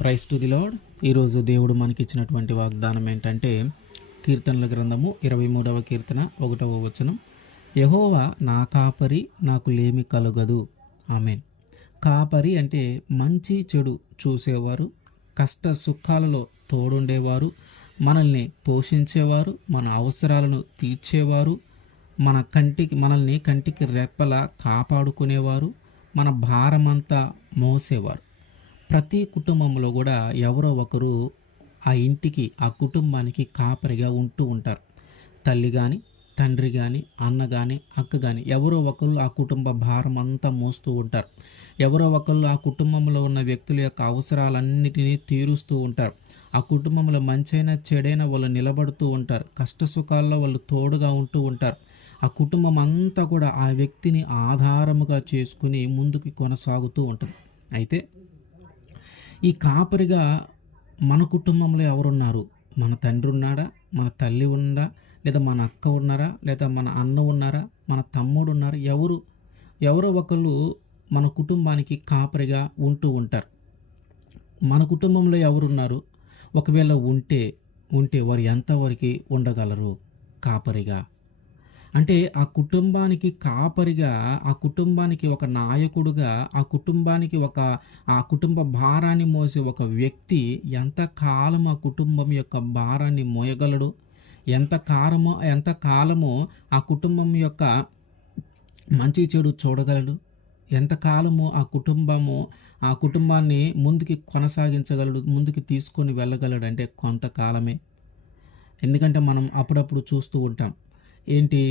Price to the lord. ఈరోజు దేవుడు మనకి ఇచ్చినటువంటి వాగ్దానం ఏంటంటే కీర్తనల గ్రంథము ఇరవై మూడవ కీర్తన ఒకటవ వచనం. యహోవా నా కాపరి నాకు లేమి కలుగదు. ఆమె కాపరి అంటే మంచి చెడు చూసేవారు కష్ట సుఖాలలో తోడుండేవారు మనల్ని పోషించేవారు మన అవసరాలను తీర్చేవారు మన కంటికి మనల్ని కంటికి రెప్పలా కాపాడుకునేవారు మన భారమంతా మోసేవారు. ప్రతి కుటుంబంలో కూడా ఎవరో ఒకరు ఆ ఇంటికి ఆ కుటుంబానికి కాపరిగా ఉంటూ ఉంటారు. తల్లి కానీ తండ్రి కానీ అన్న కానీ అక్క కానీ ఎవరో ఒకరు ఆ కుటుంబ భారం అంతా మోస్తూ ఉంటారు. ఎవరో ఒకరు ఆ కుటుంబంలో ఉన్న వ్యక్తుల యొక్క అవసరాలన్నిటినీ తీరుస్తూ ఉంటారు. ఆ కుటుంబంలో మంచైనా చెడైనా వాళ్ళు నిలబడుతూ ఉంటారు. కష్ట సుఖాల్లో వాళ్ళు తోడుగా ఉంటూ ఉంటారు. ఆ కుటుంబం అంతా కూడా ఆ వ్యక్తిని ఆధారముగా చేసుకుని ముందుకు కొనసాగుతూ ఉంటుంది. అయితే ఈ కాపరిగా మన కుటుంబంలో ఎవరున్నారు? మన తండ్రి ఉన్నాడా? మన తల్లి ఉందా? లేదా మన అక్క ఉన్నారా? లేదా మన అన్న ఉన్నారా? మన తమ్ముడు ఉన్నారా? ఎవరు? ఎవరో ఒకళ్ళు మన కుటుంబానికి కాపరిగా ఉంటూ ఉంటారు. మన కుటుంబంలో ఎవరున్నారు? ఒకవేళ ఉంటే ఉంటే వారు ఎంతవరకు ఉండగలరు కాపరిగా? అంటే ఆ కుటుంబానికి కాపరిగా ఆ కుటుంబానికి ఒక నాయకుడుగా ఆ కుటుంబానికి ఒక ఆ కుటుంబ భారాన్ని మోసే ఒక వ్యక్తి ఎంత కాలం ఆ కుటుంబం యొక్క భారాన్ని మోయగలడు? ఎంత కాలమో ఎంత కాలమో ఆ కుటుంబం యొక్క మంచి చెడు చూడగలడు? ఎంతకాలము ఆ కుటుంబము ఆ కుటుంబాన్ని ముందుకి కొనసాగించగలడు ముందుకి తీసుకొని వెళ్ళగలడు అంటే కొంతకాలమే. ఎందుకంటే మనం అప్పుడప్పుడు చూస్తూ ఉంటాం ఏంటి?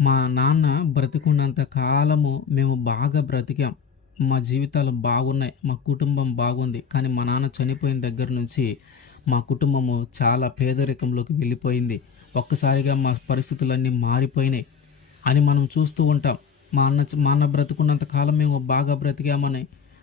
మా నాన్న బ్రతికున్నంత కాలము మేము బాగా బ్రతికాం. మా జీవితాలు బాగున్నాయి. మా కుటుంబం బాగుంది. కానీ మా నాన్న చనిపోయిన దగ్గర నుంచి మా కుటుంబము చాలా పేదరికంలోకి వెళ్ళిపోయింది. ఒక్కసారిగా మా పరిస్థితులన్నీ మారిపోయినాయి అని మనం చూస్తూ ఉంటాం. మా అన్న మా అన్న బ్రతుకున్నంత కాలం మేము బాగా బ్రతికామని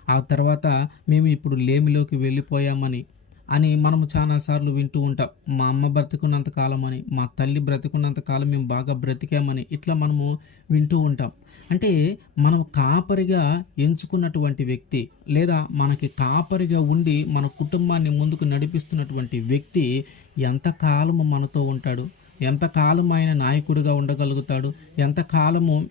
ఆ తర్వాత మేము ఇప్పుడు లేమిలోకి వెళ్ళిపోయామని అని మనము చాలాసార్లు వింటూ ఉంటాం. మా అమ్మ బ్రతుకున్నంత కాలం అని మా తల్లి బ్రతుకున్నంత కాలం మేము బాగా బ్రతికామని ఇట్లా మనము వింటూ ఉంటాం. అంటే మనం కాపరిగా ఎంచుకున్నటువంటి వ్యక్తి లేదా మనకి కాపరిగా ఉండి మన కుటుంబాన్ని ముందుకు నడిపిస్తున్నటువంటి వ్యక్తి ఎంతకాలము మనతో ఉంటాడు? ఎంతకాలం ఆయన నాయకుడిగా ఉండగలుగుతాడు? ఎంతకాలము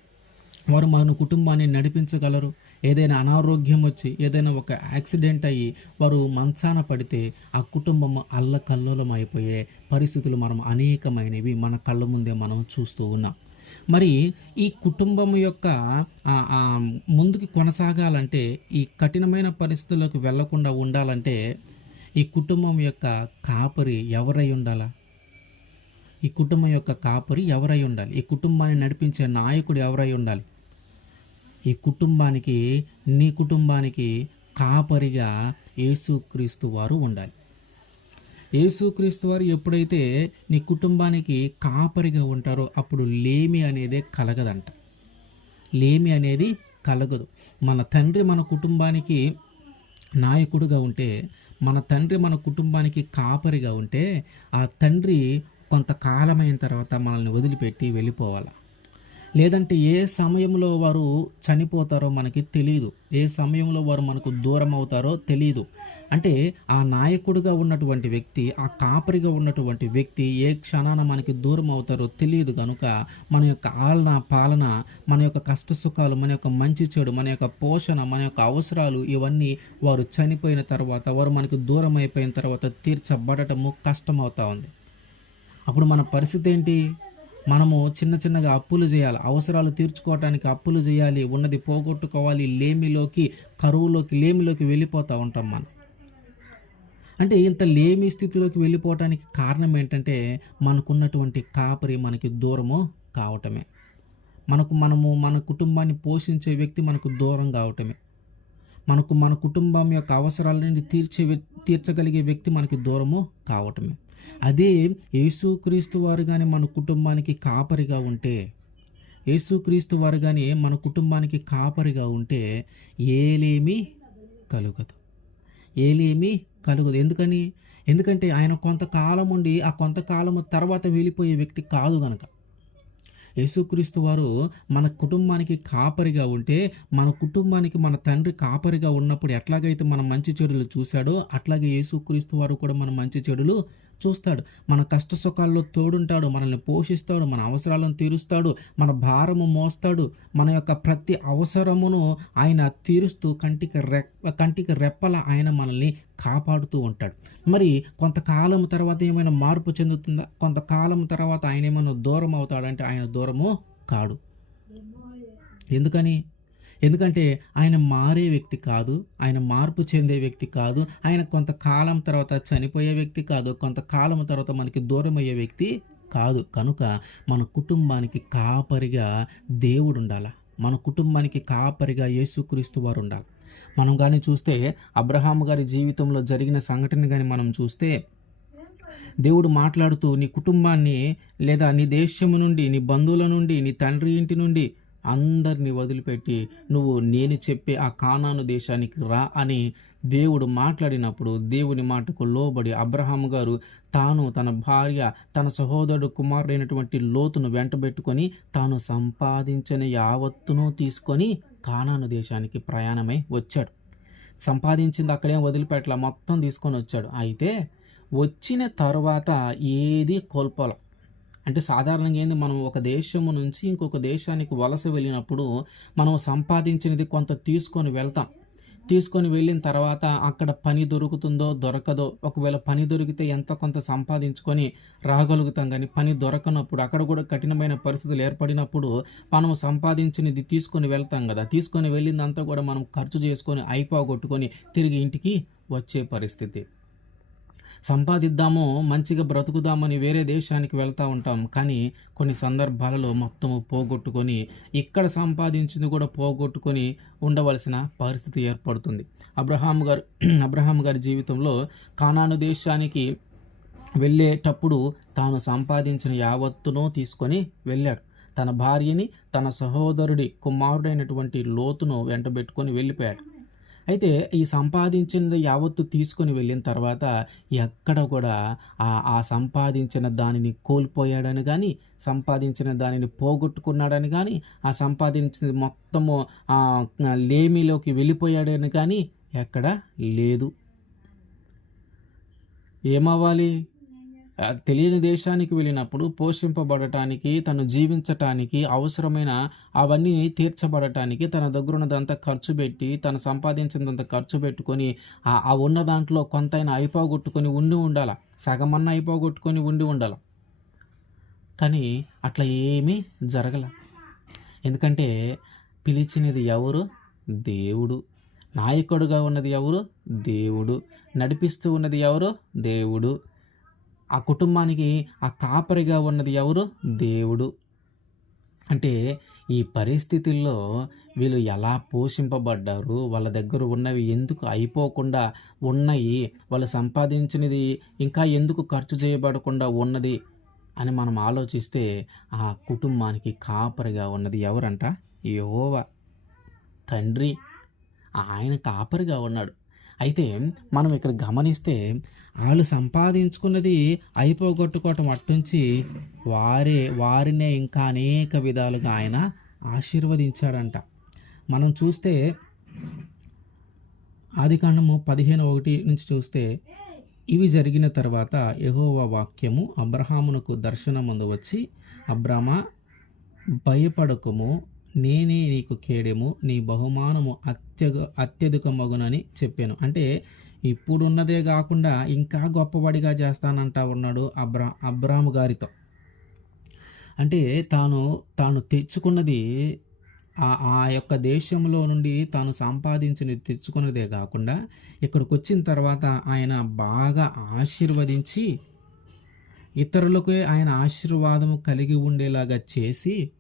వారు మన కుటుంబాన్ని నడిపించగలరు? ఏదైనా అనారోగ్యం వచ్చి ఏదైనా ఒక యాక్సిడెంట్ అయ్యి వారు మంచాన పడితే ఆ కుటుంబం అల్లకల్లోలం అయిపోయే పరిస్థితులు మనం అనేకమైనవి మన కళ్ళ ముందే మనం చూస్తూ ఉన్నాం. మరి ఈ కుటుంబం యొక్క ముందుకు కొనసాగాలంటే ఈ కఠినమైన పరిస్థితులకు వెళ్ళకుండా ఉండాలంటే ఈ కుటుంబం యొక్క కాపరి ఎవరై ఉండాలా? ఈ కుటుంబం యొక్క కాపరి ఎవరై ఉండాలి? ఈ కుటుంబాన్ని నడిపించే నాయకుడు ఎవరై ఉండాలి? ఈ కుటుంబానికి నీ కుటుంబానికి కాపరిగా యేసుక్రీస్తు వారు ఉండాలి. యేసుక్రీస్తు వారు ఎప్పుడైతే నీ కుటుంబానికి కాపరిగా ఉంటారో అప్పుడు లేమి అనేదే కలగదంట. లేమి అనేది కలగదు. మన తండ్రి మన కుటుంబానికి నాయకుడుగా ఉంటే మన తండ్రి మన కుటుంబానికి కాపరిగా ఉంటే ఆ తండ్రి కొంతకాలమైన తర్వాత మనల్ని వదిలిపెట్టి వెళ్ళిపోవాలి? లేదంటే ఏ సమయంలో వారు చనిపోతారో మనకి తెలియదు ఏ సమయంలో వారు మనకు దూరం అవుతారో తెలియదు అంటే ఆ నాయకుడిగా ఉన్నటువంటి వ్యక్తి ఆ కాపరిగా ఉన్నటువంటి వ్యక్తి ఏ క్షణాన మనకి దూరం అవుతారో తెలియదు కనుక మన యొక్క ఆలన పాలన మన యొక్క కష్ట సుఖాలు మన యొక్క మంచి చెడు మన యొక్క పోషణ మన యొక్క అవసరాలు ఇవన్నీ వారు చనిపోయిన తర్వాత వారు మనకు దూరం అయిపోయిన తర్వాత తీర్చబడటము కష్టమవుతా ఉంది. అప్పుడు మన పరిస్థితి ఏంటి? మనము చిన్న చిన్నగా అప్పులు చేయాలి. అవసరాలు తీర్చుకోవటానికి అప్పులు చేయాలి. ఉన్నది పోగొట్టుకోవాలి. లేమిలోకి కరువులోకి లేమిలోకి వెళ్ళిపోతూ ఉంటాం మనం. అంటే ఇంత లేమి స్థితిలోకి వెళ్ళిపోవటానికి కారణం ఏంటంటే మనకున్నటువంటి కాపరి మనకి దూరము కావటమే. మనకు మనము మన కుటుంబాన్ని పోషించే వ్యక్తి మనకు దూరం కావటమే. మనకు మన కుటుంబం యొక్క అవసరాలని తీర్చే తీర్చగలిగే వ్యక్తి మనకి దూరము కావటమే. అదే యేసుక్రీస్తు వారు కానీ మన కుటుంబానికి కాపరిగా ఉంటే యేసుక్రీస్తు వారు కానీ మన కుటుంబానికి కాపరిగా ఉంటే ఏలేమి కలుగదు. ఏలేమి కలుగదు. ఎందుకని? ఎందుకంటే ఆయన కొంతకాలం ఉండి ఆ కొంతకాలము తర్వాత వెళ్ళిపోయే వ్యక్తి కాదు కనుక యేసుక్రీస్తు వారు మన కుటుంబానికి కాపరిగా ఉంటే మన కుటుంబానికి మన తండ్రి కాపరిగా ఉన్నప్పుడు ఎట్లాగైతే మన మంచి చెడులు చూశాడో అట్లాగే యేసుక్రీస్తు వారు కూడా మన మంచి చెడులు చూస్తాడు. మన కష్ట సుఖాల్లో తోడుంటాడు. మనల్ని పోషిస్తాడు. మన అవసరాలను తీరుస్తాడు. మన భారము మోస్తాడు. మన యొక్క ప్రతి అవసరమును ఆయన తీరుస్తూ కంటికి రెప్ప కంటికి రెప్పల ఆయన మనల్ని కాపాడుతూ ఉంటాడు. మరి కొంతకాలం తర్వాత ఏమైనా మార్పు చెందుతుందా? కొంతకాలం తర్వాత ఆయన ఏమైనా దూరం అవుతాడంటే ఆయన దూరము కాడు. ఎందుకని? ఎందుకంటే ఆయన మారే వ్యక్తి కాదు ఆయన మార్పు చెందే వ్యక్తి కాదు ఆయన కొంతకాలం తర్వాత చనిపోయే వ్యక్తి కాదు కొంతకాలం తర్వాత మనకి దూరం అయ్యే వ్యక్తి కాదు. కనుక మన కుటుంబానికి కాపరిగా దేవుడు ఉండాల? మన కుటుంబానికి కాపరిగా యేసుక్రీస్తు వారు ఉండాలి? మనం కానీ చూస్తే అబ్రహాం గారి జీవితంలో జరిగిన సంఘటన కానీ మనం చూస్తే దేవుడు మాట్లాడుతూ నీ కుటుంబాన్ని లేదా నీ దేశము నుండి నీ బంధువుల నుండి నీ తండ్రి ఇంటి నుండి అందరినీ వదిలిపెట్టి నువ్వు నేను చెప్పే ఆ కానాను దేశానికి రా అని దేవుడు మాట్లాడినప్పుడు దేవుని మాటకు లోబడి అబ్రహాం గారు తాను తన భార్య తన సహోదరుడు కుమారుడైనటువంటి లోతును వెంటబెట్టుకొని తాను సంపాదించిన యావత్తును తీసుకొని కానాను దేశానికి ప్రయాణమై వచ్చాడు. సంపాదించింది అక్కడేం వదిలిపెట్టలా మొత్తం తీసుకొని వచ్చాడు. అయితే వచ్చిన తర్వాత ఏది కోల్పోలే? అంటే సాధారణంగా ఏంది? మనం ఒక దేశము నుంచి ఇంకొక దేశానికి వలస వెళ్ళినప్పుడు మనం సంపాదించినది కొంత తీసుకొని వెళ్తాం. తీసుకొని వెళ్ళిన తర్వాత అక్కడ పని దొరుకుతుందో దొరకదో ఒకవేళ పని దొరికితే ఎంత కొంత సంపాదించుకొని రాగలుగుతాం. కానీ పని దొరకనప్పుడు అక్కడ కూడా కఠినమైన పరిస్థితులు ఏర్పడినప్పుడు మనం సంపాదించినది తీసుకొని వెళ్తాం కదా. తీసుకొని వెళ్ళిందంతా కూడా మనం ఖర్చు చేసుకొని అయిపోగొట్టుకొని తిరిగి ఇంటికి వచ్చే పరిస్థితి. సంపాదిద్దాము మంచిగా బ్రతుకుదామని వేరే దేశానికి వెళ్తూ ఉంటాం. కానీ కొన్ని సందర్భాలలో మొత్తము పోగొట్టుకొని ఇక్కడ సంపాదించింది కూడా పోగొట్టుకొని ఉండవలసిన పరిస్థితి ఏర్పడుతుంది. అబ్రహాం గారు అబ్రహాం గారి జీవితంలో కానాను దేశానికి వెళ్ళేటప్పుడు తాను సంపాదించిన యావత్తును తీసుకొని వెళ్ళాడు. తన భార్యని తన సహోదరుడి కుమారుడైనటువంటి లోతును వెంటబెట్టుకొని వెళ్ళిపోయాడు. అయితే ఈ సంపాదించినది యావత్తు తీసుకొని వెళ్ళిన తర్వాత ఎక్కడ కూడా ఆ సంపాదించిన దానిని కోల్పోయాడని కానీ సంపాదించిన దానిని పోగొట్టుకున్నాడని కానీ ఆ సంపాదించినది మొత్తము లేమిలోకి వెళ్ళిపోయాడని కానీ ఎక్కడ లేదు. ఏమవ్వాలి? తెలియని దేశానికి వెళ్ళినప్పుడు పోషింపబడటానికి తను జీవించటానికి అవసరమైన అవన్నీ తీర్చబడటానికి తన దగ్గర ఉన్నదంతా ఖర్చు పెట్టి తను సంపాదించినంత ఖర్చు పెట్టుకొని ఆ ఉన్న దాంట్లో కొంతైనా అయిపోగొట్టుకొని ఉండి ఉండాల. సగమన్నా అయిపోగొట్టుకొని ఉండి ఉండాల. కానీ అట్లా ఏమీ జరగల. ఎందుకంటే పిలిచినది ఎవరు? దేవుడు. నాయకుడుగా ఉన్నది ఎవరు? దేవుడు. నడిపిస్తూ ఉన్నది ఎవరు? దేవుడు. ఆ కుటుంబానికి ఆ కాపరిగా ఉన్నది ఎవరు? దేవుడు. అంటే ఈ పరిస్థితుల్లో వీళ్ళు ఎలా పోషింపబడ్డారు? వాళ్ళ దగ్గర ఉన్నవి ఎందుకు అయిపోకుండా ఉన్నాయి? వాళ్ళు సంపాదించినది ఇంకా ఎందుకు ఖర్చు చేయబడకుండా ఉన్నది అని మనం ఆలోచిస్తే ఆ కుటుంబానికి కాపరిగా ఉన్నది ఎవరంట? యోవ తండ్రి. ఆయన కాపరిగా ఉన్నాడు. అయితే మనం ఇక్కడ గమనిస్తే వాళ్ళు సంపాదించుకున్నది అయిపోగొట్టుకోవటం అట్టుంచి వారే వారినే ఇంకా అనేక విధాలుగా ఆయన ఆశీర్వదించాడంట. మనం చూస్తే ఆదికాండము పదిహేను ఒకటి నుంచి చూస్తే ఇవి జరిగిన తర్వాత యహోవా వాక్యము అబ్రహామునకు దర్శనముందు వచ్చి అబ్రహ్మ భయపడకము నేనే నీకు కేడెము నీ బహుమానము అత్యగ అత్యధికమగునని చెప్పాను. అంటే ఇప్పుడున్నదే కాకుండా ఇంకా గొప్పవాడిగా చేస్తానంటా ఉన్నాడు అబ్రా అబ్రాము గారితో. అంటే తాను తాను తెచ్చుకున్నది ఆ ఆ యొక్క దేశంలో నుండి తాను సంపాదించినది తెచ్చుకున్నదే కాకుండా ఇక్కడికి వచ్చిన తర్వాత ఆయన బాగా ఆశీర్వదించి ఇతరులకు ఆయన ఆశీర్వాదము కలిగి ఉండేలాగా చేసి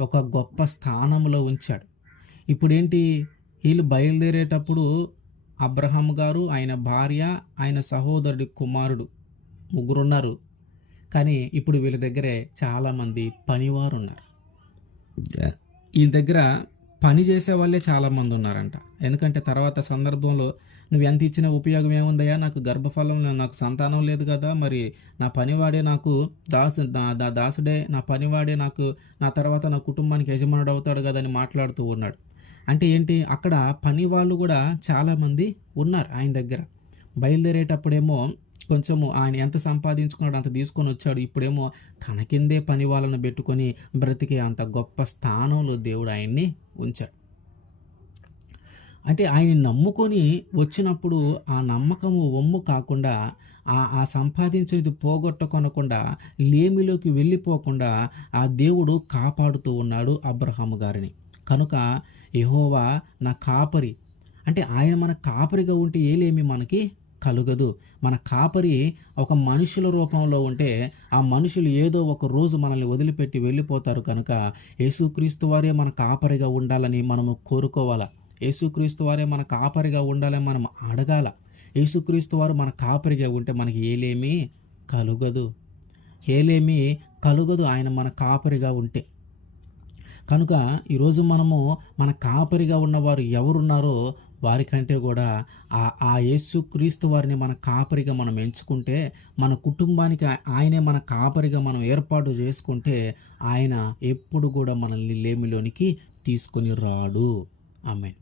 ఒక గొప్ప స్థానంలో ఉంచాడు. ఇప్పుడేంటి? వీళ్ళు బయలుదేరేటప్పుడు అబ్రహం గారు ఆయన భార్య ఆయన సహోదరుడి కుమారుడు ముగ్గురున్నారు. కానీ ఇప్పుడు వీళ్ళ దగ్గరే చాలామంది పనివారు ఉన్నారు ఈ దగ్గర పని చేసే వాళ్ళే చాలామంది ఉన్నారంట. ఎందుకంటే తర్వాత సందర్భంలో నువ్వు ఎంత ఇచ్చిన ఉపయోగం ఏముందయ్యా? నాకు గర్భఫలం నాకు సంతానం లేదు కదా. మరి నా పనివాడే నాకు దాసు నా- నా దాసుడే నా పనివాడే నాకు నా తర్వాత నా కుటుంబానికి యజమానుడు అవుతాడు కదా అని మాట్లాడుతూ ఉన్నాడు. అంటే ఏంటి? అక్కడ పని వాళ్ళు కూడా చాలామంది ఉన్నారు ఆయన దగ్గర. బయలుదేరేటప్పుడేమో కొంచెము ఆయన ఎంత సంపాదించుకున్నాడు అంత తీసుకొని వచ్చాడు. ఇప్పుడేమో తన కిందే పని వాళ్ళను పెట్టుకొని బ్రతికే అంత గొప్ప స్థానంలో దేవుడు ఆయన్ని ఉంచాడు. అంటే ఆయన నమ్ముకొని వచ్చినప్పుడు ఆ నమ్మకము ఒమ్ము కాకుండా ఆ ఆ సంపాదించినది పోగొట్టుకొనకుండా లేమిలోకి వెళ్ళిపోకుండా ఆ దేవుడు కాపాడుతూ ఉన్నాడు అబ్రహాము గారిని. కనుక యహోవా నా కాపరి. అంటే ఆయన మన కాపరిగా ఉంటే ఏలేమి మనకి కలుగదు. మన కాపరి ఒక మనుషుల రూపంలో ఉంటే ఆ మనుషులు ఏదో ఒక రోజు మనల్ని వదిలిపెట్టి వెళ్ళిపోతారు కనుక యేసుక్రీస్తు వారే మన కాపరిగా ఉండాలని మనము కోరుకోవాలా? యేసుక్రీస్తు వారే మన కాపరిగా ఉండాలని మనం అడగాల. యేసుక్రీస్తు వారు మన కాపరిగా ఉంటే మనకి ఏలేమీ కలుగదు. ఏలేమీ కలుగదు ఆయన మన కాపరిగా ఉంటే. కనుక ఈరోజు మనము మన కాపరిగా ఉన్నవారు ఎవరున్నారో వారికంటే కూడా ఆ ఆ యేసుక్రీస్తు వారిని మన కాపరిగా మనం ఎంచుకుంటే మన కుటుంబానికి ఆయనే మన కాపరిగా మనం ఏర్పాటు చేసుకుంటే ఆయన ఎప్పుడు కూడా మనల్ని లేమిలోనికి తీసుకొని రాడు. ఆమె